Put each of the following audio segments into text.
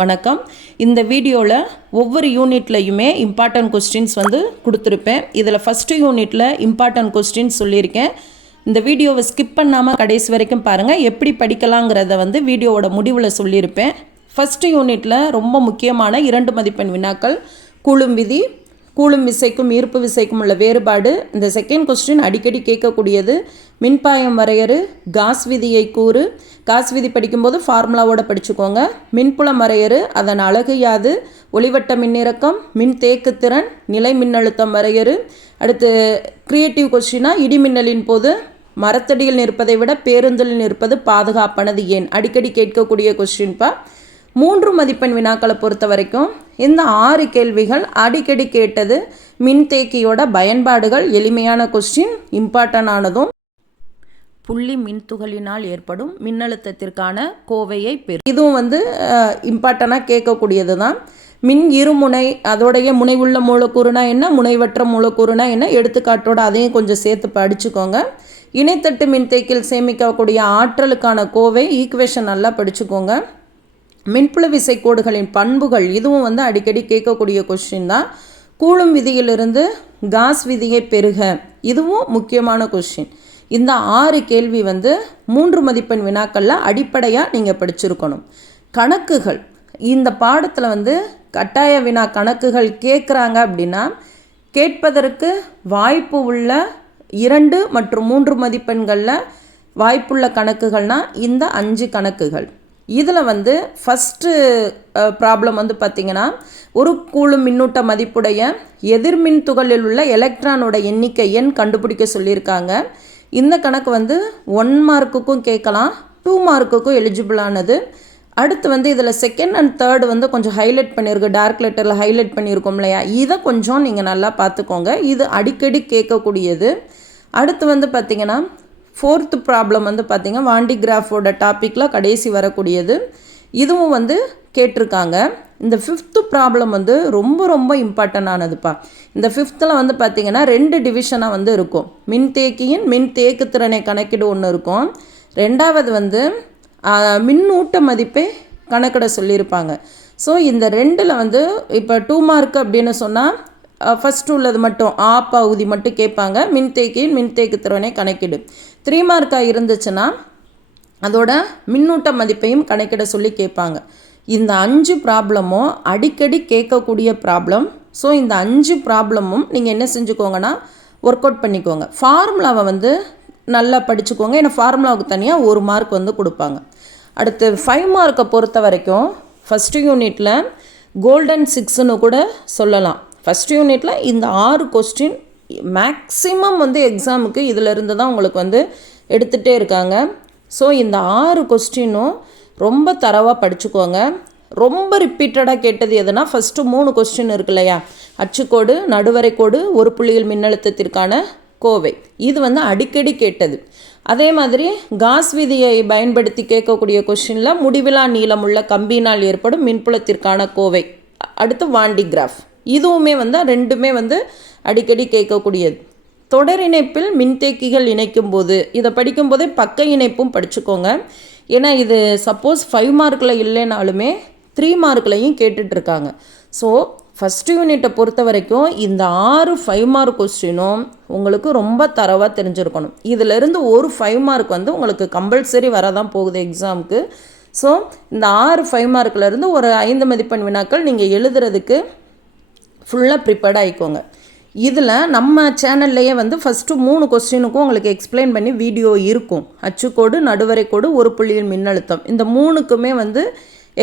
வணக்கம். இந்த வீடியோவில் ஒவ்வொரு யூனிட்லையுமே இம்பார்ட்டன்ட் கொஸ்டின்ஸ் கொடுத்துருப்பேன். இதில் ஃபஸ்ட்டு யூனிட்டில் இம்பார்ட்டன்ட் கொஸ்டின்ஸ் சொல்லியிருக்கேன். இந்த வீடியோவை ஸ்கிப் பண்ணாமல் கடைசி வரைக்கும் பாருங்கள். எப்படி படிக்கலாங்கிறத வீடியோவோட முடிவில் சொல்லியிருப்பேன். ஃபஸ்ட்டு யூனிட்டில் ரொம்ப முக்கியமான 2 மதிப்பெண் வினாக்கள். கூலும் விதி, கூலும் விசைக்கும் ஈர்ப்பு விசைக்கும் உள்ள வேறுபாடு. இந்த செகண்ட் கொஸ்டின் அடிக்கடி கேட்கக்கூடியது. மின்பாயம் வரையறு, காஸ் விதியை கூறு. காஸ் விதி படிக்கும்போது ஃபார்முலாவோட படிச்சுக்கோங்க. மின்புலம் வரையறு, அதன் அலகு யாது. ஒளிவட்ட மின்னிறக்கம், மின் தேக்குத்திறன், நிலை மின்னழுத்தம் வரையறு. அடுத்து கிரியேட்டிவ் கொஸ்டினாக இடிமின்னலின் போது மரத்தடியில் நிற்பதை விட பேருந்தில் நிற்பது பாதுகாப்பானது ஏன்? அடிக்கடி கேட்கக்கூடிய கொஸ்டின்ப்பா. 3 மதிப்பெண் வினாக்களை பொறுத்த வரைக்கும் இந்த 6 கேள்விகள் அடிக்கடி கேட்டது. மின்தேக்கியோட பயன்பாடுகள் எளிமையான கொஸ்டின், இம்பார்ட்டன் ஆனதும். புள்ளி மின்துகளினால் ஏற்படும் மின்னழுத்தத்திற்கான கோவையை இதுவும் இம்பார்ட்டனாக கேட்கக்கூடியது தான். மின் இருமுனை, அதோடைய முனைவுள்ள மூலக்கூறுனா என்ன, முனைவற்ற மூலக்கூறுனா என்ன, எடுத்துக்காட்டோட அதையும் கொஞ்சம் சேர்த்து படிச்சுக்கோங்க. இணைத்தட்டு மின்தேக்கியில் சேமிக்கக்கூடிய ஆற்றலுக்கான கோவை ஈக்குவேஷன் நல்லா படிச்சுக்கோங்க. மின்புல விசை கோடுகளின் பண்புகள், இதுவும் அடிக்கடி கேட்கக்கூடிய கொஸ்டின் தான். கூலும் விதியிலிருந்து காஸ் விதியை பெறுக, இதுவும் முக்கியமான கொஸ்டின். இந்த 6 கேள்வி 3 மதிப்பெண் வினாக்களில் அடிப்படையாக நீங்கள் படிச்சிருக்கணும். கணக்குகள், இந்த பாடத்தில் கட்டாய வினா கணக்குகள் கேட்குறாங்க அப்படின்னா கேட்பதற்கு வாய்ப்பு உள்ள 2 மற்றும் 3 மதிப்பெண்களில் வாய்ப்புள்ள கணக்குகள்னால் இந்த 5 கணக்குகள். இதில் ஃபஸ்ட்டு ப்ராப்ளம் பார்த்திங்கன்னா, ஒரு கூலும் மின்னூட்ட மதிப்புடைய எதிர்மின் துகளில் உள்ள எலக்ட்ரானோட எண்ணிக்கை எண் கண்டுபிடிக்க சொல்லியிருக்காங்க. இந்த கணக்கு 1 மார்க்குக்கும் கேட்கலாம், 2 மார்க்குக்கும் எலிஜிபிளானது. அடுத்து இதில் செகண்ட் அண்ட் தேர்டு கொஞ்சம் ஹைலைட் பண்ணியிருக்கு, டார்க் லெட்டரில் ஹைலைட் பண்ணியிருக்கோம் இல்லையா, இதை கொஞ்சம் நீங்கள் நல்லா பார்த்துக்கோங்க. இது அடிக்கடி கேட்கக்கூடியது. அடுத்து பார்த்திங்கன்னா ஃபோர்த்து ப்ராப்ளம் பார்த்திங்க வாண்டி கிராஃபோட டாப்பிக்கில் கடைசி வரக்கூடியது. இதுவும் கேட்டிருக்காங்க. இந்த 5th ப்ராப்ளம் ரொம்ப ரொம்ப இம்பார்ட்டன்டானதுப்பா. இந்த 5th பார்த்திங்கன்னா 2 டிவிஷனாக இருக்கும். மின்தேக்கியின் மின் தேக்கு திறனை கணக்கிடு ஒன்று இருக்கும். ரெண்டாவது மின்னூட்ட மதிப்பை கணக்கிட சொல்லியிருப்பாங்க. ஸோ இந்த 2ல் இப்போ 2 மார்க் அப்படின்னு சொன்னால் ஃபஸ்ட்டு உள்ளது மட்டும் பகுதி மட்டும் கேட்பாங்க. மின்தேக்கியின் மின்தேக்கு திறனை கணக்கிடு. 3 மார்க்காக இருந்துச்சுன்னா அதோட மின்னூட்ட மதிப்பையும் கணக்கிட சொல்லி கேட்பாங்க. இந்த 5 ப்ராப்ளமும் அடிக்கடி கேட்கக்கூடிய ப்ராப்ளம். ஸோ இந்த 5 ப்ராப்ளமும் நீங்கள் என்ன செஞ்சுக்கோங்கன்னா ஒர்க் அவுட் பண்ணிக்கோங்க. ஃபார்முலாவை நல்லா படிச்சுக்கோங்க. ஏன்னா ஃபார்முலாவுக்கு தனியாக 1 மார்க் கொடுப்பாங்க. அடுத்து 5 மார்க்கை பொறுத்த வரைக்கும் ஃபஸ்ட்டு யூனிட்டில் கோல்டன் 6ன்னு கூட சொல்லலாம். ஃபஸ்ட் யூனிட்டில் இந்த 6 கொஸ்டின் மேக்ஸிமம் எக்ஸாமுக்கு இதிலிருந்து தான் உங்களுக்கு எடுத்துகிட்டே இருக்காங்க. ஸோ இந்த 6 கொஸ்டினும் ரொம்ப தரவாக படிச்சுக்கோங்க. ரொம்ப ரிப்பீட்டடாக கேட்டது எதுனா ஃபஸ்ட்டு 3 கொஸ்டின் இருக்கு இல்லையா, அச்சுக்கோடு, நடுவரைக்கோடு, ஒரு புள்ளியில் மின்னழுத்தத்திற்கான கோவை, இது அடிக்கடி கேட்டது. அதே மாதிரி காஸ் விதியை பயன்படுத்தி கேட்கக்கூடிய கொஸ்டினில் முடிவிலா நீளமுள்ள கம்பினால் ஏற்படும் மின்புலத்திற்கான கோவை. அடுத்து வாண்டி கிராஃப், இதுவுமே 2மே அடிக்கடி கேட்கக்கூடியது. தொடர் இணைப்பில் மின்தேக்கிகள் இணைக்கும் போது, இதை படிக்கும்போதே பக்க இணைப்பும் படிச்சுக்கோங்க. ஏன்னா இது சப்போஸ் 5 மார்க்கில் இல்லைனாலுமே 3 மார்க்லையும் கேட்டுட்ருக்காங்க. ஸோ ஃபஸ்ட்டு யூனிட்டை பொறுத்த வரைக்கும் இந்த 6 5 மார்க் கொஸ்டினும் உங்களுக்கு ரொம்ப தரவாக தெரிஞ்சிருக்கணும். இதிலிருந்து ஒரு 5 மார்க் உங்களுக்கு கம்பல்சரி வரதான் போகுது எக்ஸாமுக்கு. ஸோ இந்த 6 5 மார்க்லேருந்து ஒரு 5 மதிப்பெண் வினாக்கள் நீங்கள் எழுதுறதுக்கு ஃபுல்லாக ப்ரிப்பேர்ட் ஆகிக்கோங்க. இதில் நம்ம சேனல்லையே ஃபஸ்ட்டு 3 கொஸ்டினுக்கும் உங்களுக்கு எக்ஸ்பிளைன் பண்ணி வீடியோ இருக்கும். அச்சுக்கோடு, நடுவரைக்கோடு, ஒரு புள்ளியில் மின்னழுத்தம், இந்த 3க்குமே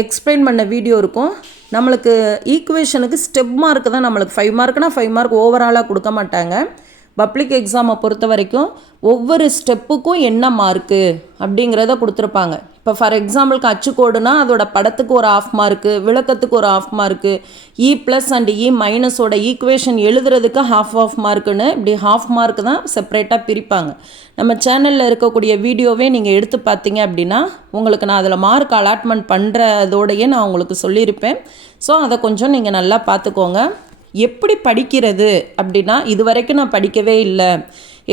எக்ஸ்பிளைன் பண்ண வீடியோ இருக்கும். நம்மளுக்கு ஈக்குவேஷனுக்கு ஸ்டெப் மார்க்கு தான். நம்மளுக்கு 5 மார்க்குனால் 5 மார்க் ஓவராலாக கொடுக்க மாட்டாங்க. பப்ளிக் எக்ஸாமை பொறுத்த வரைக்கும் ஒவ்வொரு ஸ்டெப்புக்கும் என்ன மார்க்கு அப்படிங்கிறத கொடுத்துருப்பாங்க. இப்போ ஃபார் எக்ஸாம்பிளுக்கு அச்சுக்கோடுனா அதோட படத்துக்கு ஒரு 1/2 மார்க்கு, விளக்கத்துக்கு ஒரு 1/2 mark, E+ and E- equation எழுதுறதுக்கு 1/2 மார்க்குன்னு இப்படி 1/2 மார்க்கு தான் செப்பரேட்டாக பிரிப்பாங்க. நம்ம சேனலில் இருக்கக்கூடிய வீடியோவே நீங்கள் எடுத்து பார்த்தீங்க அப்படின்னா உங்களுக்கு நான் அதில் மார்க் அலாட்மெண்ட் பண்ணுறதோடையே நான் உங்களுக்கு சொல்லியிருப்பேன். ஸோ அதை கொஞ்சம் நீங்கள் நல்லா பார்த்துக்கோங்க. எப்படி படிக்கிறது அப்படின்னா, இது வரைக்கும் நான் படிக்கவே இல்லை,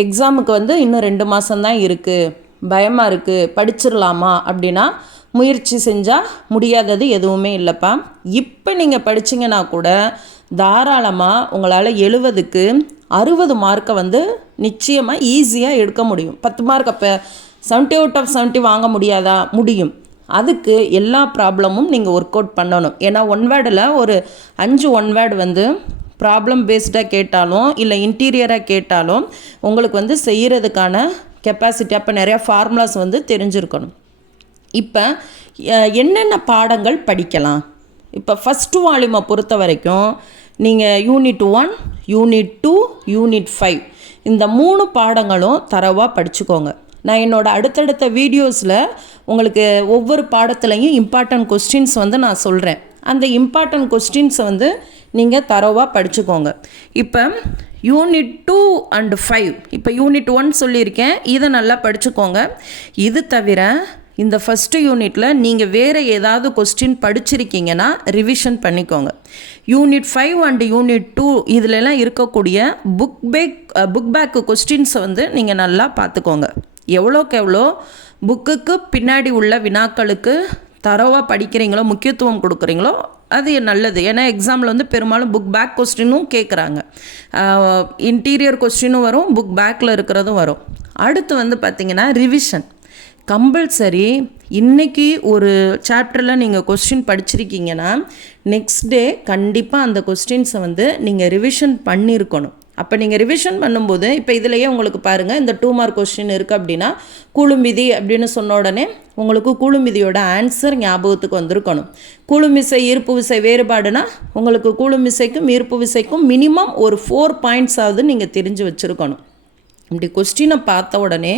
எக்ஸாமுக்கு இன்னும் 2 மாதம்தான் இருக்குது, பயமாக இருக்குது, படிச்சிடலாமா அப்படின்னா முயற்சி செஞ்சால் முடியாதது எதுவுமே இல்லைப்பா. இப்போ நீங்கள் படிச்சிங்கன்னா கூட தாராளமாக உங்களால் 70க்கு 60 மார்க்கை வந்து நிச்சயமாக ஈஸியாக எடுக்க முடியும். 10 மார்க் அப்போ 70 அவுட் ஆஃப் 70 வாங்க முடியாதா? முடியும். அதுக்கு எல்லா ப்ராப்ளமும் நீங்கள் ஒர்க் அவுட் பண்ணணும். ஏன்னா ஒன் வேர்டில் ஒரு 5 ஒன் வேர்டு வந்து ப்ராப்ளம் பேஸ்டாக கேட்டாலும் இல்லை இன்டீரியராக கேட்டாலும் உங்களுக்கு வந்து செய்கிறதுக்கான கெப்பாசிட்டி, அப்போ நிறையா ஃபார்முலாஸ் வந்து தெரிஞ்சிருக்கணும். இப்போ என்னென்ன பாடங்கள் படிக்கலாம்? இப்போ ஃபஸ்ட்டு வால்யூமை பொறுத்த வரைக்கும் நீங்கள் யூனிட் 1, யூனிட் 2, யூனிட் 5 இந்த 3 பாடங்களும் தரவாக படிச்சுக்கோங்க. நான் என்னோடய அடுத்தடுத்த வீடியோஸில் உங்களுக்கு ஒவ்வொரு பாடத்துலையும் இம்பார்ட்டன்ட் கொஸ்டின்ஸ் வந்து நான் சொல்கிறேன். அந்த இம்பார்ட்டன்ட் கொஸ்டின்ஸை வந்து நீங்கள் தரவாக படிச்சுக்கோங்க. இப்போ யூனிட் 2 அண்ட் 5 இப்போ யூனிட் 1 சொல்லியிருக்கேன், இதை நல்லா படிச்சுக்கோங்க. இது தவிர இந்த ஃபஸ்ட்டு யூனிட்டில் நீங்கள் வேறு ஏதாவது கொஸ்டின் படிச்சிருக்கீங்கன்னா ரிவிஷன் பண்ணிக்கோங்க. யூனிட் 5 அண்ட் யூனிட் 2 இதிலெல்லாம் இருக்கக்கூடிய புக் பேக்கு கொஸ்டின்ஸை வந்து நீங்கள் நல்லா பார்த்துக்கோங்க. எவ்வளோக்கு எவ்வளோ புக்குக்கு பின்னாடி உள்ள வினாக்களுக்கு தரவாக படிக்கிறீங்களோ, முக்கியத்துவம் கொடுக்குறீங்களோ அது நல்லது. ஏன்னா எக்ஸாமில் வந்து பெரும்பாலும் புக் பேக் கொஸ்டினும் கேட்குறாங்க, இன்டீரியர் கொஸ்டினும் வரும், புக் பேக்கில் இருக்கிறதும் வரும். அடுத்து வந்து பார்த்திங்கன்னா ரிவிஷன் கம்பல்சரி. இன்றைக்கி ஒரு சாப்டரில் நீங்கள் கொஸ்டின் படிச்சிருக்கீங்கன்னா நெக்ஸ்ட் டே கண்டிப்பாக அந்த கொஸ்டின்ஸை வந்து நீங்கள் ரிவிஷன் பண்ணியிருக்கணும். அப்போ நீங்கள் ரிவிஷன் பண்ணும்போது இப்போ இதிலையே உங்களுக்கு பாருங்கள், இந்த 2 மார்க் கொஸ்டின் இருக்குது அப்படின்னா கூலுமிதி அப்படின்னு சொன்ன உடனே உங்களுக்கு கூலுமிதியோட ஆன்சர் ஞாபகத்துக்கு வந்திருக்கணும். கூலுமிசை ஈர்ப்பு விசை வேறுபாடுனா உங்களுக்கு கூலுமிசைக்கும் ஈர்ப்பு விசைக்கும் மினிமம் ஒரு 4 பாயிண்ட்ஸாவது நீங்கள் தெரிஞ்சு வச்சுருக்கணும். இப்படி கொஸ்டினை பார்த்த உடனே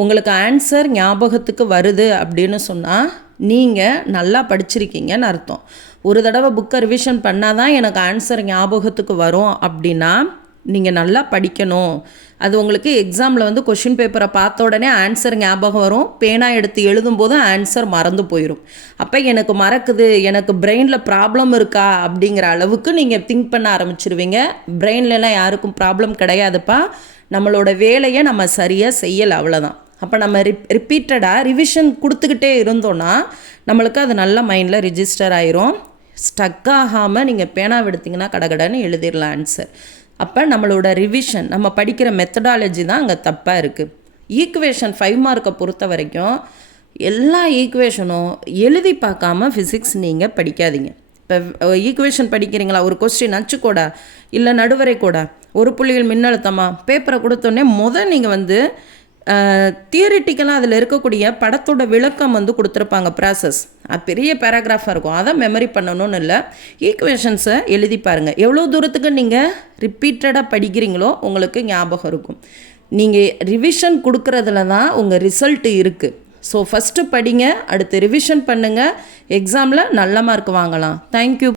உங்களுக்கு ஆன்சர் ஞாபகத்துக்கு வருது அப்படின்னு சொன்னால் நீங்கள் நல்லா படிச்சிருக்கீங்கன்னு அர்த்தம். ஒரு தடவை புக்கை ரிவிஷன் பண்ணால் தான் எனக்கு ஆன்சர் ஞாபகத்துக்கு வரும் அப்படின்னா நீங்கள் நல்லா படிக்கணும். அது உங்களுக்கு எக்ஸாமில் வந்து கொஷின் பேப்பரை பார்த்த உடனே ஆன்சர் ஞாபகம் வரும், பேனா எடுத்து எழுதும்போது ஆன்சர் மறந்து போயிடும். அப்போ எனக்கு மறக்குது, எனக்கு பிரெயினில் ப்ராப்ளம் இருக்கா அப்படிங்கிற அளவுக்கு நீங்கள் திங்க் பண்ண ஆரம்பிச்சிருவீங்க. பிரெயின்லலாம் யாருக்கும் ப்ராப்ளம் கிடையாதுப்பா, நம்மளோட வேலையை நம்ம சரியாக செய்யலை, அவ்வளோதான். அப்போ நம்ம ரிப்பீட்டடாக ரிவிஷன் கொடுத்துக்கிட்டே இருந்தோன்னா நம்மளுக்கு அது நல்ல மைண்டில் ரிஜிஸ்டர் ஆயிரும். ஸ்டக் ஆகாமல் நீங்கள் பேனா எடுத்திங்கன்னா கடகடன்னு எழுதிடலாம் ஆன்சர். அப்போ நம்மளோட ரிவிஷன், நம்ம படிக்கிற மெத்தடாலஜி தான் அங்கே தப்பாக இருக்குது. ஈக்குவேஷன் 5 மார்க்கை பொறுத்த வரைக்கும் எல்லா ஈக்குவேஷனும் எழுதி பார்க்காம ஃபிசிக்ஸ் நீங்கள் படிக்காதீங்க. இப்போ ஈக்குவேஷன் படிக்கிறீங்களா, ஒரு கொஸ்டின் அச்சுக்கோடா இல்லை நடுவரை கோடா, ஒரு புள்ளிகள் மின்னழுத்தமா, பேப்பரை கொடுத்தோடனே நீங்கள் வந்து தியரிட்டிக்கலாக அதில் இருக்கக்கூடிய படத்தோட விளக்கம் வந்து கொடுத்துருப்பாங்க, ப்ராசஸ் பெரிய பேராகிராஃபாக இருக்கும், அதை மெமரி பண்ணணும்னு இல்லை. ஈக்குவேஷன்ஸை எழுதி பாருங்கள். எவ்வளோ தூரத்துக்கு நீங்கள் ரிப்பீட்டடாக படிக்கிறீங்களோ உங்களுக்கு ஞாபகம் இருக்கும். நீங்கள் ரிவிஷன் கொடுக்குறதுல தான் உங்கள் ரிசல்ட்டு இருக்குது. ஸோ ஃபஸ்ட்டு படிங்க, அடுத்து ரிவிஷன் பண்ணுங்கள், எக்ஸாமில் நல்ல மார்க் வாங்கலாம். தேங்க்யூ.